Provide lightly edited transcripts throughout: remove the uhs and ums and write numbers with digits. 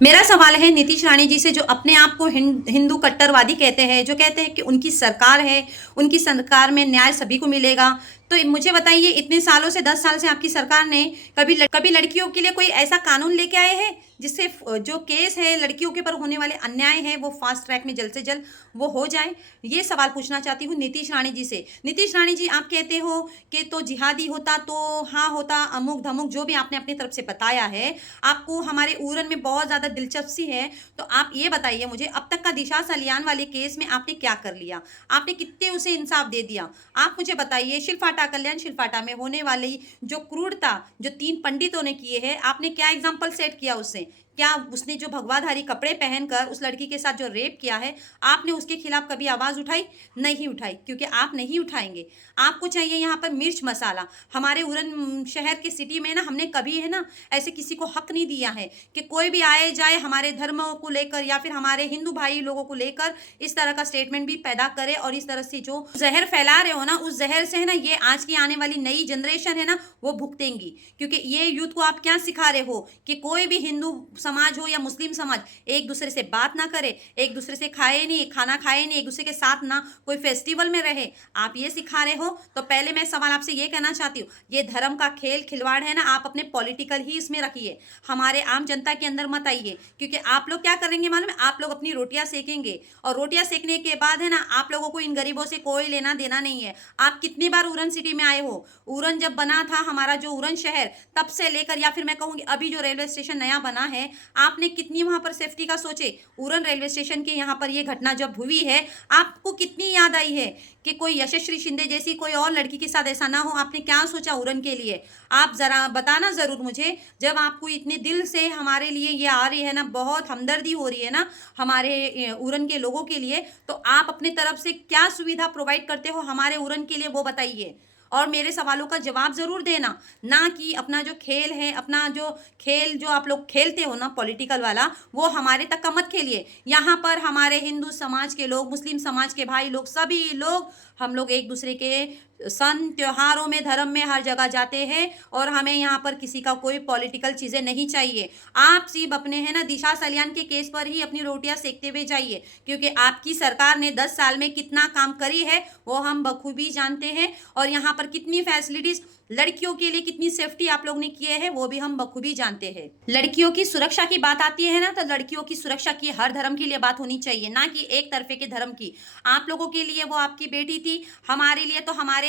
मेरा सवाल है नीतीश राणे जी से, जो अपने आप को हिंदू कट्टरवादी कहते हैं, जो कहते हैं कि उनकी सरकार है, उनकी सरकार में न्याय सभी को मिलेगा। तो मुझे बताइए, इतने सालों से 10 साल से आपकी सरकार ने कभी लड़कियों के लिए कोई ऐसा कानून लेके आए हैं जिससे जो केस है लड़कियों के ऊपर होने वाले अन्याय है वो फास्ट ट्रैक में जल्द से जल्द वो हो जाए। ये सवाल पूछना चाहती हूँ नीतीश राणे जी से। नीतीश राणे जी, आप कहते हो कि तो जिहादी होता तो हाँ होता, अमुक धमुक जो भी आपने अपनी तरफ से बताया है, आपको हमारे उड़न में बहुत ज़्यादा दिलचस्पी है। तो आप ये बताइए मुझे, अब तक का दिशा सलियान वाले केस में आपने क्या कर लिया? आपने कितने उसे इंसाफ दे दिया? आप मुझे बताइए, शिलफाटा कल्याण शिलफाटा में होने वाली जो क्रूरता जो 3 पंडितों ने किए हैं, आपने क्या एग्जाम्पल सेट किया उससे? क्या उसने जो भगवाधारी कपड़े पहनकर उस लड़की के साथ जो रेप किया है, आपने उसके खिलाफ कभी आवाज़ उठाई? नहीं उठाई, क्योंकि आप नहीं उठाएंगे। आपको चाहिए यहाँ पर मिर्च मसाला। हमारे उड़न शहर के सिटी में ना, हमने कभी है ना ऐसे किसी को हक नहीं दिया है कि कोई भी आए जाए हमारे धर्म को लेकर या फिर हमारे हिंदू भाई लोगों को लेकर इस तरह का स्टेटमेंट भी पैदा करे, और इस तरह से जो जहर फैला रहे हो ना, उस जहर से है ना ये आज की आने वाली नई जनरेशन है ना वो भुगतेंगी। क्योंकि ये यूथ को आप क्या सिखा रहे हो कि कोई भी हिंदू समाज हो या मुस्लिम समाज एक दूसरे से बात ना करे, एक दूसरे से खाए नहीं, खाना खाए नहीं, एक दूसरे के साथ ना कोई फेस्टिवल में रहे, आप ये सिखा रहे हो। तो पहले मैं सवाल आपसे ये कहना चाहती हूँ, ये धर्म का खेल खिलवाड़ है ना, आप अपने पॉलिटिकल ही इसमें रखिए, हमारे आम जनता के अंदर मत आइए। क्योंकि आप लोग क्या करेंगे मालूम है? आप लोग अपनी रोटियां सेकेंगे, और रोटियां सेकने के बाद है ना, आप लोगों को इन गरीबों से कोई लेना देना नहीं है। आप कितनी बार उड़न सिटी में आए हो? उड़न जब बना था हमारा जो उड़न शहर, तब से लेकर या फिर मैं कहूँगी अभी जो रेलवे स्टेशन नया बना है, आपने कितनी वहां पर सेफ्टी का सोचे? उड़न रेलवे स्टेशन के यहाँ पर ये घटना जब हुई है, आपको कितनी याद आई है कि कोई यशस्वी शिंदे जैसी कोई और लड़की के साथ ऐसा ना हो? आपने क्या सोचा उड़न के लिए? आप जरा बताना जरूर मुझे। जब आपको इतने दिल से हमारे लिए ये आ रही है ना, बहुत हमदर्दी हो रही है ना हमारे उड़न के लोगों के लिए, तो आप अपने तरफ से क्या सुविधा प्रोवाइड करते हो हमारे उड़न के लिए वो बताइए, और मेरे सवालों का जवाब जरूर देना। ना कि अपना जो खेल है, अपना जो खेल जो आप लोग खेलते हो ना पॉलिटिकल वाला, वो हमारे तक का मत खेलिए। यहाँ पर हमारे हिंदू समाज के लोग, मुस्लिम समाज के भाई लोग, सभी लोग, हम लोग एक दूसरे के सन त्योहारों में, धर्म में, हर जगह जाते हैं, और हमें यहाँ पर किसी का कोई पॉलिटिकल चीज़ें नहीं चाहिए। आप सिर्फ अपने है ना दिशा सलियान के केस पर ही अपनी रोटियां सेकते हुए जाइए, क्योंकि आपकी सरकार ने 10 साल में कितना काम करी है वो हम बखूबी जानते हैं, और यहाँ पर कितनी फैसिलिटीज, लड़कियों के लिए कितनी सेफ्टी आप लोग ने किए हैं वो भी हम बखूबी जानते हैं। लड़कियों की सुरक्षा की बात आती है ना, तो लड़कियों की सुरक्षा की हर धर्म के लिए बात होनी चाहिए, ना कि एक तरफे के धर्म की। आप लोगों के लिए वो आपकी बेटी थी, हमारे लिए तो हमारे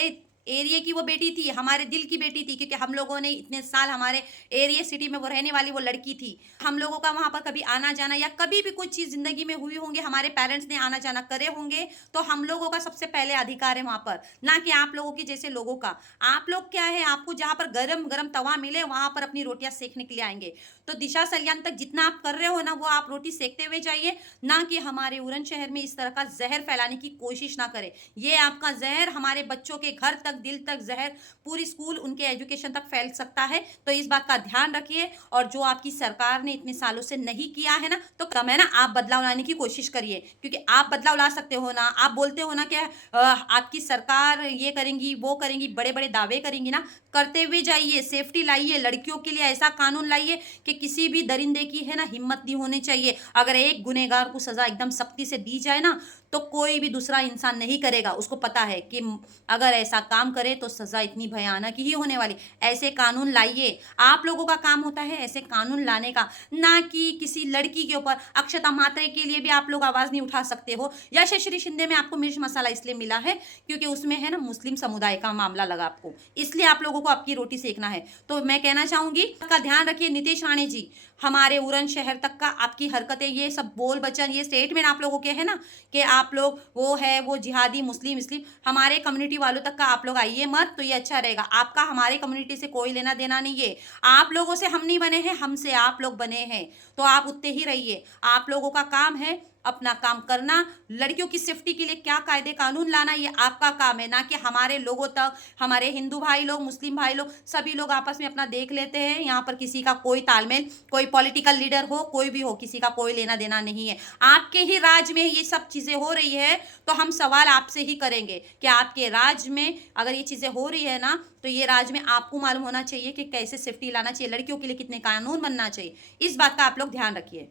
एरिया की वो बेटी थी, हमारे दिल की बेटी थी, क्योंकि हम लोगों ने इतने साल हमारे एरिया सिटी में वो रहने वाली वो लड़की थी। हम लोगों का वहां पर कभी आना जाना या कभी भी कोई चीज जिंदगी में हुई होंगे, हमारे पेरेंट्स ने आना जाना करे होंगे, तो हम लोगों का सबसे पहले अधिकार है वहां पर, ना कि आप लोगों के जैसे लोगों का। आप लोग क्या है, आपको जहां पर गरम गरम तवा मिले वहां पर अपनी रोटियां सेकने के लिए आएंगे। तो दिशा सलियान तक जितना आप कर रहे हो ना, वो आप रोटी सेकते हुए जाइए, ना कि हमारे उड़न शहर में इस तरह का जहर फैलाने की कोशिश ना करें। ये आपका जहर हमारे बच्चों के घर तक, दिल तक, जहर पूरी स्कूल उनके एजुकेशन तक फैल सकता है। तो इस बात का ध्यान रखिए, और जो आपकी सरकार ने इतने सालों से नहीं किया है ना, तो कम है ना, आप बदलाव लाने की कोशिश करिए, क्योंकि आप बदलाव ला सकते हो ना। आप बोलते हो ना कि आपकी सरकार ये करेंगी वो करेंगी, बड़े बड़े दावे करेंगी ना, करते हुए जाइए, सेफ्टी लाइए, लड़कियों के लिए ऐसा कानून लाइए कि किसी भी दरिंदे की है ना हिम्मत नहीं होनी चाहिए। अगर एक गुनहगार को सजा एकदम सख्ती से दी जाए ना, तो कोई भी दूसरा इंसान नहीं करेगा। उसको पता है कि अगर ऐसा काम करे तो सजा इतनी भयानक ही होने वाली। ऐसे कानून लाइए, आप लोगों का काम होता है ऐसे कानून लाने का, ना कि किसी लड़की के ऊपर। अक्षता मात्रे के लिए भी आप लोग आवाज नहीं उठा सकते हो। यशस्वी शिंदे में आपको मिर्च मसाला इसलिए मिला है क्योंकि उसमें है ना मुस्लिम समुदाय का मामला लगा आपको, इसलिए आप लोगों को आपकी रोटी सेकना है। तो मैं कहना चाहूंगी का ध्यान रखिए नीतीश राणे जी। हमारे उड़न शहर तक का आपकी हरकतें, ये सब बोल बचन, ये स्टेटमेंट आप लोगों के है ना कि आप लोग वो है वो जिहादी मुस्लिम मुस्लिम, हमारे कम्युनिटी वालों तक का आप लोग आइए मत, तो ये अच्छा रहेगा। आपका हमारे कम्युनिटी से कोई लेना देना नहीं है। आप लोगों से हम नहीं बने हैं, हमसे आप लोग बने हैं, तो आप उतने ही रहिए। आप लोगों का काम है अपना काम करना, लड़कियों की सेफ्टी के लिए क्या कायदे कानून लाना, ये आपका काम है, ना कि हमारे लोगों तक। हमारे हिंदू भाई लोग, मुस्लिम भाई लोग, सभी लोग आपस में अपना देख लेते हैं। यहाँ पर किसी का कोई तालमेल, कोई पॉलिटिकल लीडर हो, कोई भी हो, किसी का कोई लेना देना नहीं है। आपके ही राज में ये सब चीजें हो रही है, तो हम सवाल आपसे ही करेंगे कि आपके राज में अगर ये चीजें हो रही है ना, तो ये राज में आपको मालूम होना चाहिए कि कैसे सेफ्टी लाना चाहिए, लड़कियों के लिए कितने कानून बनना चाहिए। इस बात का आप लोग ध्यान रखिए।